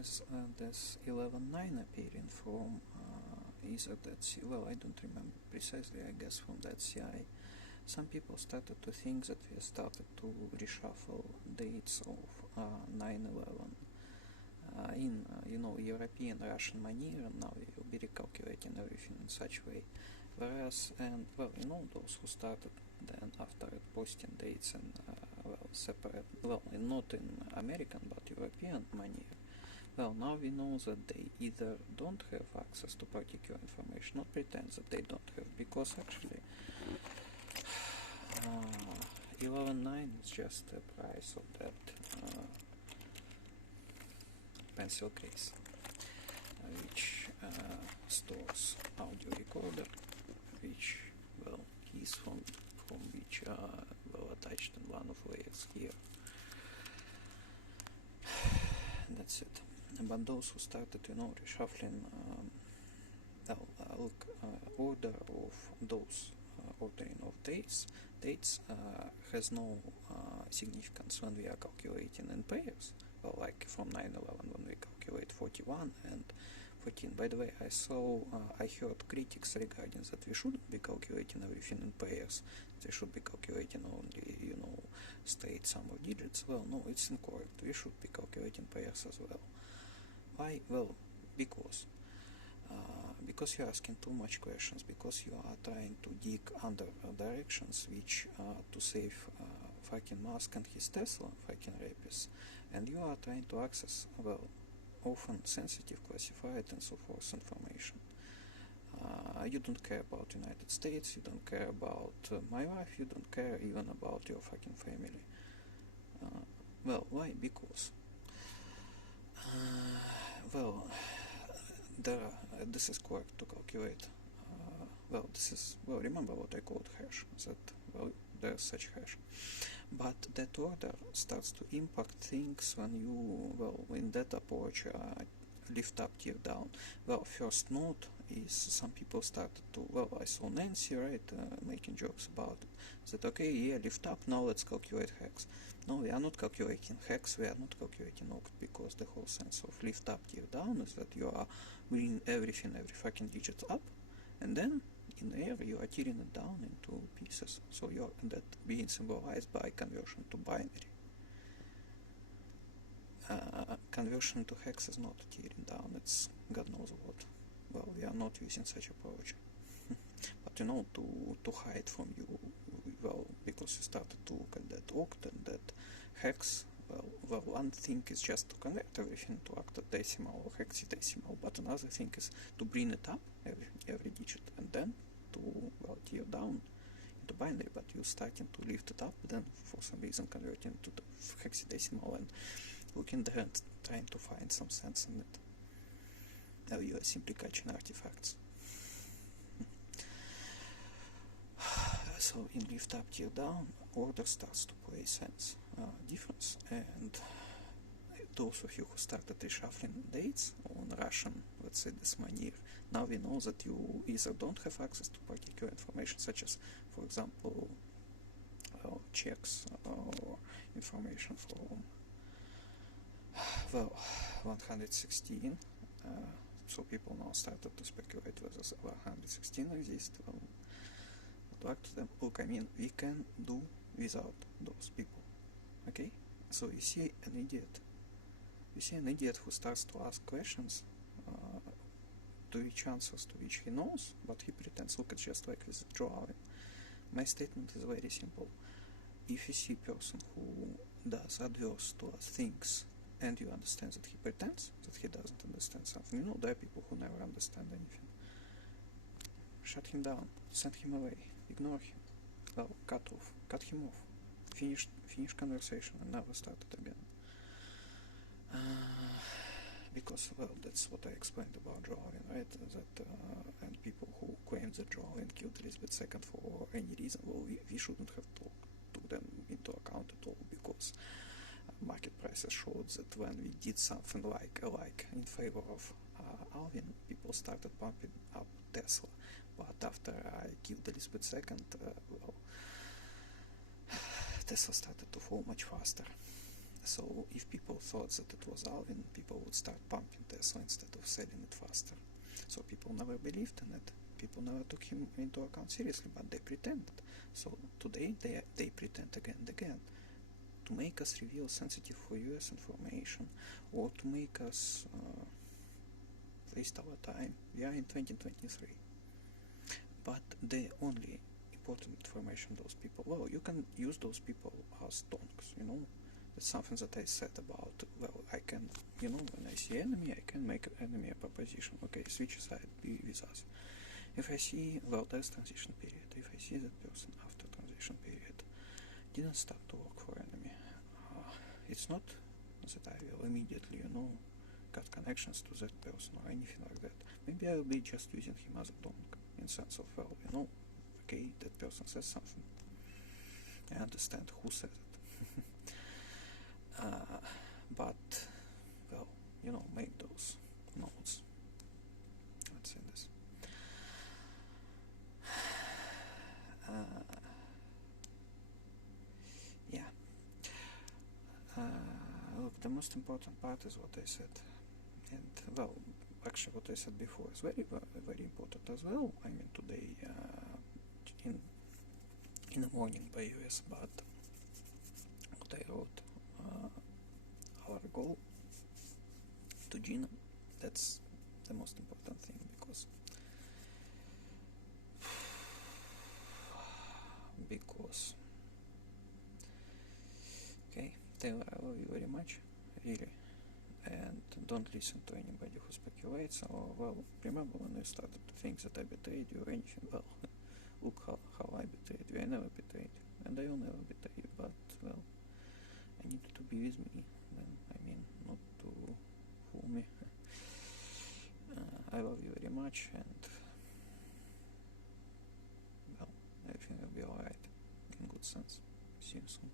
has this 11.9 appearing from either that CI, well, I don't remember precisely, I guess from that CI. Some people started to think that we started to reshuffle dates of 9/11 in European Russian manner, and now we will be recalculating everything in such way. Whereas, and well, those who started then after posting dates and separate, well, not in American but European manner, well, now we know that they either don't have access to particular information, not pretend that they don't have, because actually 11.9 is just the price of that pencil case, which stores audio recorder, which, well, keys from which are well attached in one of layers here. That's it. But those who started, reshuffling, order of those ordering of dates has no significance when we are calculating in pairs. Well, like from 9/11 when we calculate 41 and 14. By the way, I heard critics regarding that we shouldn't be calculating everything in pairs. They should be calculating only, straight sum of digits. Well, no, it's incorrect. We should be calculating pairs as well. Why? Well, because you're asking too much questions, because you are trying to dig under directions which to save fucking Musk and his Tesla fucking rapists, and you are trying to access, well, often sensitive, classified and so forth information. You don't care about United States, you don't care about my life, you don't care even about your fucking family. Well, why? Because well, this is correct to calculate. Remember what I called hash, that, well, there's such hash. But that order starts to impact things when you, well, in that approach, lift up, tear down. Well, first note is some people started to, well, I saw Nancy, right, making jokes about it. That, okay, yeah, lift up, now let's calculate hex. No, we are not calculating hex, we are not calculating oct, because the whole sense of lift up, tear down is that you are bringing every fucking digit up, and then in air you are tearing it down into pieces. So that being symbolized by conversion to binary. Conversion to hex is not tearing down, it's God knows what. Well, we are not using such approach. But to hide from you, well, because you started to look at that oct and that hex, well, one thing is just to convert everything to octadecimal or hexadecimal, but another thing is to bring it up, every digit, and then to, well, tear down into binary, but you're starting to lift it up, then for some reason converting to the hexadecimal and looking there and trying to find some sense in it. Now you are simply catching artifacts. So in lift up, tear down, order starts to play sense difference, and those of you who started reshuffling dates on Russian, let's say this manner, now we know that you either don't have access to particular information, such as, for example, checks or information from, well, 116. So people now started to speculate whether 116 exists. Well, talk to them. Look, I mean, we can do without those people. Okay? So you see an idiot. You see an idiot who starts to ask questions, to which answers to which he knows, but he pretends. Look, it's just like with drawing. My statement is very simple. If you see a person who does adverse to us things, and you understand that he pretends that he doesn't understand something, there are people who never understand anything. Shut him down, send him away, ignore him, well, cut him off, finish conversation and never start it again. Because, well, that's what I explained about drawing, right? That and people who claim that drawing killed Elizabeth II for any reason, well, we shouldn't have took them into account at all, because market prices showed that when we did something like in favor of Alvin, people started pumping up Tesla. But after I killed Elizabeth II, well, Tesla started to fall much faster. So if people thought that it was Alvin, people would start pumping Tesla instead of selling it faster. So people never believed in it. People never took him into account seriously, but they pretended. So today they pretend again and again to make us reveal sensitive for US information, or to make us waste our time. We are in 2023. But the only important information those people, well, you can use those people as donks, you know. That's something that I said about, well, I can, you know, when I see enemy, I can make enemy a proposition. Okay, switch side, be with us. If I see, well, there's transition period. If I see that person after transition period didn't start to work for enemy, it's not that I will immediately, you know, cut connections to that person or anything like that. Maybe I will be just using him as a donk, in sense of, well, you know, okay, that person says something. I understand who said it. But, well, you know, make those notes. Let's say this. Yeah. Look, the most important part is what I said. And, well, actually what I said before is very, very important as well. I mean, today, in the morning by US, but what I wrote, our goal to Gina, that's the most important thing, because okay, Taylor, I love you very much, really, and don't listen to anybody who speculates, or, well, remember when I started to think that I betrayed you or anything, well, look how I betrayed you. I never betrayed you, and I will never betray you, but, well, I need to be with me, not to fool me. I love you very much, and, well, everything will be alright, in good sense. See you soon.